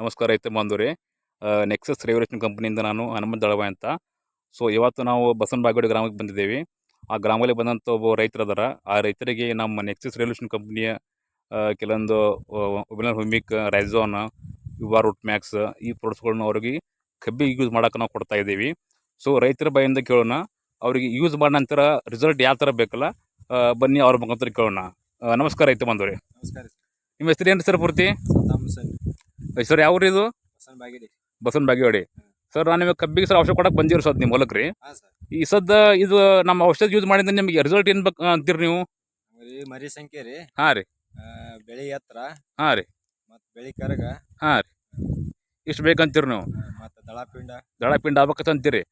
ನಮಸ್ಕಾರ ರೈತ ಬಾಂಧವ್ರಿ. Nexus revolution ಕಂಪ್ನಿಯಿಂದ ನಾನು ಹನುಮಂತ ದಳವಾಯ್ ಅಂತ. ಸೊ ಇವತ್ತು ನಾವು ಬಸವನ ಬಾಗೋಡಿ ಗ್ರಾಮಕ್ಕೆ ಬಂದಿದ್ದೇವೆ. ಆ ಗ್ರಾಮದಲ್ಲಿ ಬಂದಂಥ ಒಬ್ಬ ರೈತರು ಅದಾರ ಆ ರೈತರಿಗೆ ನಮ್ಮ ನೆಕ್ಸಸ್ ರೆವಲ್ಯೂಷನ್ ಕಂಪ್ನಿಯ ಕೆಲವೊಂದು ವಿಲನ್ ಹುಮಿಕ್ ರೈಝೋನ್ ಯುವಾ ರೂಟ್ ಮ್ಯಾಕ್ಸ್ ಈ ಪ್ರಾಡಕ್ಟ್ಸ್ಗಳನ್ನ ಅವ್ರಿಗೆ ಕಬ್ಬಿಗೆ ಯೂಸ್ ಮಾಡೋಕೆ ನಾವು ಕೊಡ್ತಾ ಇದ್ದೀವಿ. ಸೊ ರೈತರ ಬಾಯಿಂದ ಕೇಳೋಣ. ಅವರಿಗೆ ಯೂಸ್ ಮಾಡಿದ ನಂತರ ರಿಸಲ್ಟ್ ಯಾವ ಥರ ಬೇಕಲ್ಲ ಬನ್ನಿ ಅವ್ರ ಮುಖಾಂತರ ಕೇಳೋಣ. ನಮಸ್ಕಾರ ರೈತ ಬಂದವ್ರಿ ನಮಸ್ಕಾರ. ನಿಮ್ಮ ಹೆಸರು ಏನು ಸರ್ ಪೂರ್ತಿ? ಸರ್ ಯಾವ ಇದು? ಬಸವನ ಬಾಗೇವಾಡಿ. ಸರ್ ನಾನು ನಿಮಗೆ ಕಬ್ಬಿಗೆ ಸರ್ ಔಷಧ ಕೊಡಕ್ಕೆ ಬಂದಿರೋ ಸದ್ ನಿಮ್ಮ ಹೊಲಕ್ಕೆ ರೀ ಸರ್. ಈ ಸದ್ದ ಇದು ನಮ್ಮ ಔಷಧ ಯೂಸ್ ಮಾಡಿದ್ರೆ ನಿಮಗೆ ರಿಸಲ್ಟ್ ಏನು ಬೇಕು ಅಂತೀರಿ ನೀವು? ಮರಿ ಸಂಖ್ಯೆ ರೀ. ಹಾಂ ರೀ. ಬೆಳಿ ಎತ್ತರ. ಹಾಂ ರೀ. ಮತ್ತು ಬೆಳಿ ಕರಗ. ಹಾಂ ರೀ. ಇಷ್ಟು ಬೇಕಂತೀರಿ ನೀವು? ಮತ್ತು ದಳಪಿಂಡ. ದಳಪಿಂಡ ಅಂತೀರಿ.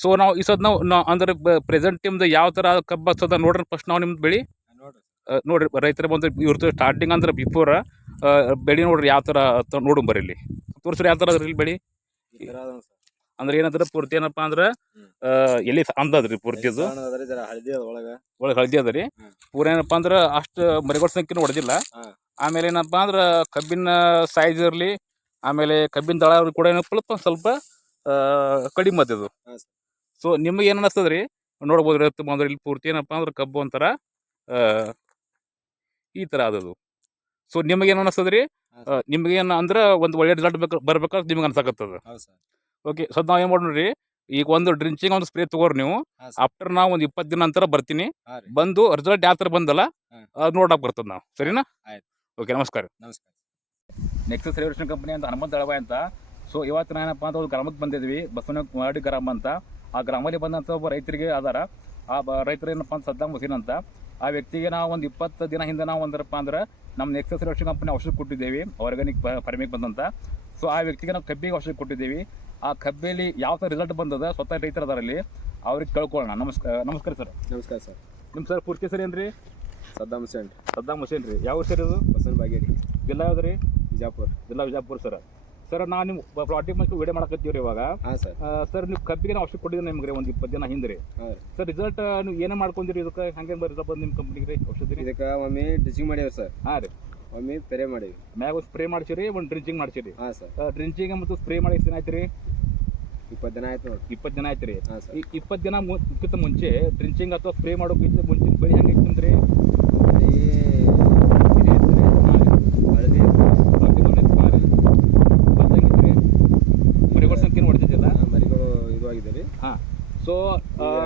ಸೊ ನಾವು ಈ ಸದ್ ನಾವು ಅಂದ್ರೆ ಪ್ರೆಸೆಂಟ್ ನಿಮ್ದು ಯಾವ ಥರ ಕಬ್ಬು ಹತ್ತದ ನೋಡ್ರಿ ಫಸ್ಟ್ ನಾವು ನಿಮ್ದು ಬೆಳಿ. ನೋಡ್ರಿ. ರೈತರ ಬಂದು ಇವ್ರದ್ದು ಸ್ಟಾರ್ಟಿಂಗ್ ಅಂದ್ರೆ ಬಿಫೋರ್ ಬೆಳಿ ನೋಡ್ರಿ ಯಾವ ಥರ ನೋಡು ಬರ್ರಿ ಇಲ್ಲಿ. ತೋರಿಸ್ರಿ ಯಾವ ಥರ ಅದ್ರಿ ಇಲ್ಲಿ ಬೆಳಿ. ಅಂದ್ರೆ ಏನಂದ್ರೆ ಪೂರ್ತಿ ಏನಪ್ಪ ಅಂದ್ರೆ ಎಲ್ಲಿ ಅಂದದ್ರಿ ಪೂರ್ತಿ ಅದು ಒಳಗ. ಒಳಗೆ ಹಳದಿ ಅದ ರೀ. ಪೂರ ಏನಪ್ಪ ಅಂದ್ರೆ ಅಷ್ಟು ಮರಿಗಳ ಸಂಖ್ಯೆನೂ ಹೊಡೆದಿಲ್ಲ. ಆಮೇಲೆ ಏನಪ್ಪ ಅಂದ್ರೆ ಕಬ್ಬಿನ ಸೈಜ್ ಇರಲಿ ಆಮೇಲೆ ಕಬ್ಬಿನ ದಳ ಕೂಡ ಏನಪ್ಪ ಸ್ವಲ್ಪ ಕಡಿಮೆ ಅದು ಸೊ ನಿಮಗೆ ಏನು ಅನಸ್ತದ್ರಿ? ರೀ ನೋಡ್ಬೋದು ರೈತ ಇಲ್ಲಿ ಪೂರ್ತಿ ಏನಪ್ಪ ಅಂದ್ರೆ ಕಬ್ಬು ಒಂಥರ ಈ ಥರ ಅದದು ಸೊ ನಿಮಗೇನು ಅನಿಸ್ತದ ರೀ ನಿಮ್ಗೆ ನಿಮಗೇನು ಅಂದ್ರೆ ಒಂದು ಒಳ್ಳೆ ರಿಸಲ್ಟ್ ಬೇಕು ಬರ್ಬೇಕಾದ್ರೆ ನಿಮ್ಗೆ ಅನ್ಸಕತ್ತದ. ಓಕೆ ಸೊ ನಾವು ಏನು ಮಾಡ್ರಿ ಈಗ ಒಂದು ಡ್ರಿಂಚಿಂಗ್ ಒಂದು ಸ್ಪ್ರೇ ತಗೋರಿ ನೀವು. ಆಫ್ಟರ್ ನಾವು ಒಂದು ಇಪ್ಪತ್ತು ದಿನ ನಂತರ ಬರ್ತೀನಿ. ಬಂದು ರಿಸಲ್ಟ್ ಯಾವ ತರ ಬಂದಲ್ಲ ನೋಡಕ್ ಅದು ನೋಡಕ್ಕೆ ಬರ್ತದೆ ನಾವು. ಸರಿನಾ? ಓಕೆ ನಮಸ್ಕಾರ. ನಮಸ್ಕಾರ. ನೆಕ್ಸಸ್ ರೆವಲ್ಯೂಷನ್ ಕಂಪನಿ ಅಂತ ಹನುಮಂತ ದಳವಾಯ್ ಅಂತ. ಸೊ ಇವತ್ತು ಏನಪ್ಪ ಅಂತ ಒಂದು ಗ್ರಾಮಕ್ಕೆ ಬಂದಿದ್ವಿ ಬಸವನ ಮಾಡಿ ಗ್ರಾಮ ಅಂತ. ಆ ಗ್ರಾಮದಲ್ಲಿ ಬಂದಂಥ ಒಬ್ಬ ರೈತರಿಗೆ ಆಧಾರ ಆ ರೈತರು ಏನಪ್ಪ ಅಂತ ಸದ್ದಾಮ್ ಹುಸೇನ್ ಅಂತ. ಆ ವ್ಯಕ್ತಿಗೆ ನಾವು ಒಂದು ಇಪ್ಪತ್ತು ದಿನ ಹಿಂದೆ ನಾವು ಒಂದರಪ್ಪ ಅಂದ್ರೆ ನಮ್ಮ ನೆಕ್ಸಸ್ ರೆವಲ್ಯೂಷನ್ ಕಂಪನಿ ಔಷಧ ಕೊಟ್ಟಿದ್ದೇವೆ ಆರ್ಗಾನಿಕ್ ಫಾರ್ಮಿಗೆ ಬಂದಂತ. ಸೊ ಆ ವ್ಯಕ್ತಿಗೆ ನಾವು ಕಬ್ಬಿಗೆ ಔಷಧ ಕೊಟ್ಟಿದ್ದೀವಿ. ಆ ಕಬ್ಬಿಯಲ್ಲಿ ಯಾವ ಥರ ರಿಸಲ್ಟ್ ಬಂದದ ಸ್ವತಃ ರೈತರು ಅದರಲ್ಲಿ ಅವ್ರಿಗೆ ಕೇಳ್ಕೊಳ್ಳೋಣ. ನಮಸ್ಕಾರ ನಮಸ್ಕಾರ ಸರ್. ನಮಸ್ಕಾರ ಸರ್. ನಿಮ್ಮ ಸರ್ ಪೂರ್ತಿ ಸರ್ ಏನು ರೀ ಸದ್ದಾಮ್ ಹುಸೇನ್ ಸದ್ದಾಮ್ ಹುಸೇನ್ ರೀ. ಯಾವ ಸರ್ ಇದು? ಹೊಸನ್ ಬಾಗೇರಿ ಜಿಲ್ಲಾ ಯಾವ್ದು ರೀ? ಬಿಜಾಪುರ. ಜಿಲ್ಲಾ ವಿಜಯಪುರ ಸರ್. ಸರ್ ನಾವು ನಿಮ್ಮ ಪ್ಲಾಟಿಗೆ ಮತ್ತೆ ವಿಡಿಯೋ ಮಾಡಕತ್ತೀವಿ ರೀ ಇವಾಗ. ಹಾಂ ಸರ್ ಸರ್ ನೀವು ಕಬ್ಬಿಗೆ ನಾವು ಕೊಟ್ಟಿದ್ರೆ ಕೊಟ್ಟಿದ್ದೀವಿ ನಿಮ್ಗೆ ರೀ ಒಂದು ಇಪ್ಪತ್ತು ದಿನ ಹಿಂದೆ ರೀ ಹಾಂ ಸರ್ ರಿಸಲ್ಟ್ ನೀವು ಏನೇ ಮಾಡ್ಕೊಂಡಿರಿ ಇದಕ್ಕೆ? ಹಂಗೆ ರಿಸಲ್ಟ್ ಬಂದು ನಿಮ್ಮ ಕಂಪ್ನಿಗೆ ರೀ ಔಷಧಿ ರೀ? ಇದಕ್ಕೆ ಒಮ್ಮೆ ಡ್ರಿಚಿಂಗ್ ಮಾಡ್ಯಾವ ಸರ್ ಹಾಂ ರೀ. ಒಮ್ಮೆ ಪೆರೆ ಮಾಡಿವಿ ಮ್ಯಾಗ ಒಂದು ಸ್ಪ್ರೇ ಮಾಡ್ಸಿರಿ ಒಂದು ಡ್ರಿಂಚಿಂಗ್ ಮಾಡ್ಸಿರಿ. ಹಾಂ ಸರ್ ಡ್ರಿಂಚಿಂಗ್ ಮತ್ತು ಸ್ಪ್ರೇ ಮಾಡಿ ಎಷ್ಟು ದಿನ ಆಯ್ತು ರೀ? ಇಪ್ಪತ್ತು ದಿನ ಆಯ್ತು ನೋಡಿ ಇಪ್ಪತ್ತು ದಿನ ಆಯ್ತು ರೀ. ಹಾಂ ಸರ್ ಈ ಇಪ್ಪತ್ತು ದಿನ ಮುಕ್ಕಿಂತ ಮುಂಚೆ ಡ್ರಿಂಚಿಂಗ್ ಅಥವಾ ಸ್ಪ್ರೇ ಮಾಡೋಕ್ಕಿಂತ ಮುಂಚೆ ಬೆಳೆ ಹೆಂಗೆ ಇತ್ತು ರೀ ಬೆಳಿ ಇದು ಇತ್ತು ರೀ. ಹಳದಿ ಇತ್ತು. ಮರಿಗಳ ಸಂಖ್ಯೆ ಹೊಡೆದಿದ್ದಿಲ್ಲ ಆ, ಮರಿಗಳು ಇದು ರೀ ಸೊ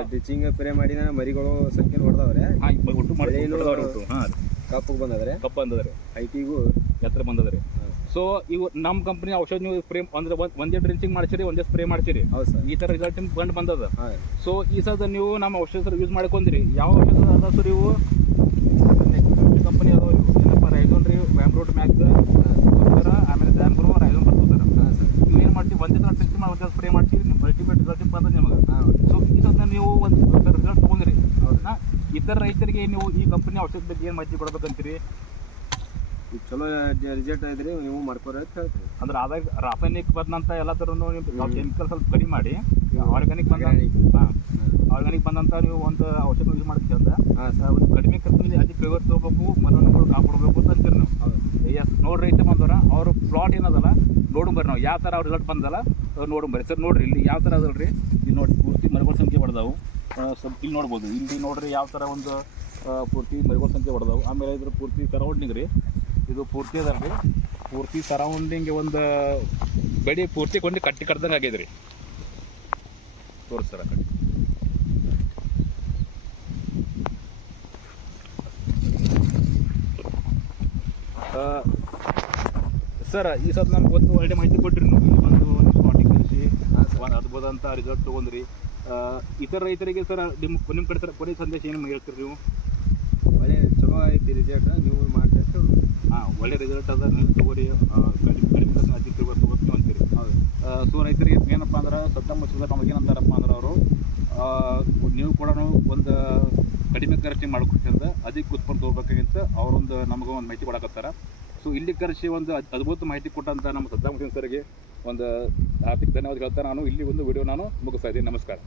ಡ್ರಿಚಿಂಗ್ ಪ್ರೇ ಮಾಡಿನ ಮರಿಗಳು ಸಂಖ್ಯೆ ಹೊಡೆದವ್ರೆ. ಹಾಂ ಒಟ್ಟು ಮಾಡಿ ಹಾಂ. ಕಪ್ಪಗೆ ಬಂದದ್ರೆ ಕಪ್ಪು ಅಂದದ್ರಿ ಐಟಿಗೂ. ಎತ್ತರ ಬಂದದ್ರಿ ಹಾಂ. ಸೊ ಇವು ನಮ್ಮ ಕಂಪ್ನಿ ಔಷಧ ನೀವು ಸ್ಪ್ರೇ ಅಂದ್ರೆ ಒಂದ್- ಒಂದೇ ಡ್ರಿಂಚಿಂಗ್ ಮಾಡ್ಸಿರಿ ಒಂದೇ ಸ್ಪ್ರೇ ಮಾಡ್ಸಿರಿ. ಹೌದು ಸರ್. ಈ ತರ ರಿಸಲ್ಟ್ ನಿಮ್ಗೆ ಬಂದು ಬಂದದ. ಹಾಂ. ಸೊ ಈ ಸದ ನೀವು ನಮ್ಮ ಔಷಧ ಯೂಸ್ ಮಾಡ್ಕೊಂಡ್ರಿ. ಯಾವ ಔಷಧ ಅದ ಸರ್ ಇವು? ಕಂಪನಿ ಅದಾವ ಇವು. ಏನಪ್ಪ ರೈಸೋನ್ ರೀ ವ್ಯಾಂಬ್ರೋಟ್ ಮ್ಯಾಕ್ಸ್ ಆಮೇಲೆ ದ್ಯಾಮ್ಗ್ರೋ ರೈಸೋನ್ ಹಾಂ ನೀವು ಒಂದೇ ಥರ ಡ್ರಿಂಚಿಂಗ್ ಮಾಡಿ ಸ್ಪ್ರೇ ಮಾಡ್ತೀವಿ ನಿಮ್ಮ ಅಲ್ಟಿಮೇಟ್ ರಿಸಲ್ಟ್ ನಿಮಗೆ. ಸೊ ಇದನ್ನು ನೀವು ಒಂದು ರಿಸಲ್ಟ್ ತೊಗೊಂಡ್ರಿ. ಹಾ, ಇತರ ರೈತರಿಗೆ ನೀವು ಈ ಕಂಪನಿ ಔಷಧ ಬಗ್ಗೆ ಏನು ಮಾಹಿತಿ ಕೊಡ್ಬೇಕಂತೀರಿ ಈಗ ಚಲೋ ರಿಸಲ್ಟ್ ಇದ್ರಿ ನೀವು ಮಾಡ್ಕೊರಿ ಅಂತ ಹೇಳ್ತೀವಿ. ಅಂದ್ರೆ ಆದಾಗ ರಾಸಾಯನಿಕ ಬಂದಂಥ ಎಲ್ಲ ಥರನು ನೀವು. ಕೆಮಿಕಲ್ ಸ್ವಲ್ಪ ಕಡಿಮೆ ಮಾಡಿ ಆರ್ಗ್ಯಾನಿಕ್ ಬಂದ. ಹಾಂ. ಆರ್ಗ್ಯಾನಿಕ್ ಬಂದಂತ ನೀವು ಒಂದು ಔಷಧ ಯೂಸ್ ಮಾಡ್ತೀವಿ ಅಂತ. ಹಾಂ ಸರ್. ಒಂದು ಕಡಿಮೆ ಖರ್ಚಿನಲ್ಲಿ ಅದಕ್ಕೆ ಫೇವರ್ ತೊಗೋಬೇಕು ಮನೋನುಗಳು ಕಾಪಾಡಬೇಕು ಅಂತ ಅಂತೀರಿ ನಾವು. ಎಸ್ ನೋಡ್ರಿ ರೈತ ಬಂದವರ ಅವ್ರ ಪ್ಲಾಟ್ ಏನದಲ್ಲ ನೋಡು ಬರ್ರಿ ನಾವು. ಯಾವ ಥರ ಅವ್ರ ರಿಸಲ್ಟ್ ಬಂದಲ್ಲ ನೋಡು ಬರ್ರಿ ಸರ್, ನೋಡಿರಿ, ಇಲ್ಲಿ ಯಾವ ಥರ ಅದಲ್ರಿ ಇಲ್ಲಿ ನೋಡಿ ಪೂರ್ತಿ ಮರಿಗಳ ಸಂಖ್ಯೆ ಹೊಡೆದವು ಸ್ವಲ್ಪ ಇಲ್ಲಿ ನೋಡ್ಬೋದು. ಇಲ್ಲಿ ನೋಡ್ರಿ ಯಾವ ಥರ ಒಂದು ಪೂರ್ತಿ ಮರಿಗಳ ಸಂಖ್ಯೆ ಹೊಡೆದವು ಆಮೇಲೆ ಇದ್ರ ಪೂರ್ತಿ ಸರೌಂಡಿಂಗ್ ರೀ. ಇದು ಪೂರ್ತಿ ಅದಲ್ರಿ ಪೂರ್ತಿ ಸರೌಂಡಿಂಗ್ ಒಂದು ಬೆಡಿ ಪೂರ್ತಿ ಕೊಂಡು ಕಟ್ಟಿ ಕಟ್ದಂಗೆ ಆಗಿದೆ ರೀ. ತೋರಿಸ್ತಾರ ಕಟ್ಟಿ ಸರ್ ಈ ಸ್ವಲ್ಪ ನಮ್ಗೆ ಒಂದು ಒಳ್ಳೆ ಮಾಹಿತಿ ಕೊಟ್ಟಿರಿ ನೀವು. ಬಂದು ಸ್ಪಾಟಿಂಗ್ ಕಳಿಸಿ. ಒಂದು ಅದ್ಭುತ ಅಂತ ರಿಸಲ್ಟ್ ತೊಗೊಂಡ್ರಿ. ಇತರ ರೈತರಿಗೆ ಸರ್ ನಿಮ್ಮ ನಿಮ್ಮ ಕಡೆ ಸರ್ ಕೊನೆ ಸಂದೇಶ ಏನು ಹೇಳ್ತೀರಿ ನೀವು? ಒಳ್ಳೆ ಚಲೋ ಐತಿ ರಿಸಲ್ಟ್ ನೀವು ಮಾಡ್ತಾ ಇತ್ತು ಹಾಂ ಒಳ್ಳೆ ರಿಸಲ್ಟ್ ಅದ ನೀವು ತಗೋರಿ ಕಡಿಮೆ ಕಡಿಮೆ ಅತಿ ತಗೋತೀನಿ ಅಂತೀರಿ. ಹೌದು. ಸೊ ರೈತರಿಗೆ ಏನಪ್ಪ ಅಂದ್ರೆ ಸದ್ದ ಸುಧಾರ ನಮಗೆ ಏನಂತಾರಪ್ಪ ಅಂದ್ರೆ ಅವರು ನೀವು ಕೂಡ ಒಂದು ಕಡಿಮೆ ಖರ್ಚು ಮಾಡಿಕೊಟ್ಟಿಂದ ಅದಕ್ಕೆ ಕುತ್ಕೊಂಡು ತೊಗೋಬೇಕಾಗಿಂತ ಅವರೊಂದು ನಮಗೆ ಒಂದು ಮಾಹಿತಿ ಕೊಡಕತ್ತಾರ. ಸೊ ಇಲ್ಲಿ ಕರೆಸಿ ಒಂದು ಅದ್ಭುತ ಮಾಹಿತಿ ಕೊಟ್ಟಂತ ನಮ್ಮ ಸದ್ದಾಮಕೃಷ್ಣ ಸರ್ಗೆ ಒಂದು ಆರ್ಥಿಕ ಧನ್ಯವಾದ ಹೇಳ್ತಾ ನಾನು ಇಲ್ಲಿ ಒಂದು ವಿಡಿಯೋ ನಾನು ಮುಗಿಸ್ತಾ ಇದ್ದೀನಿ. ನಮಸ್ಕಾರ.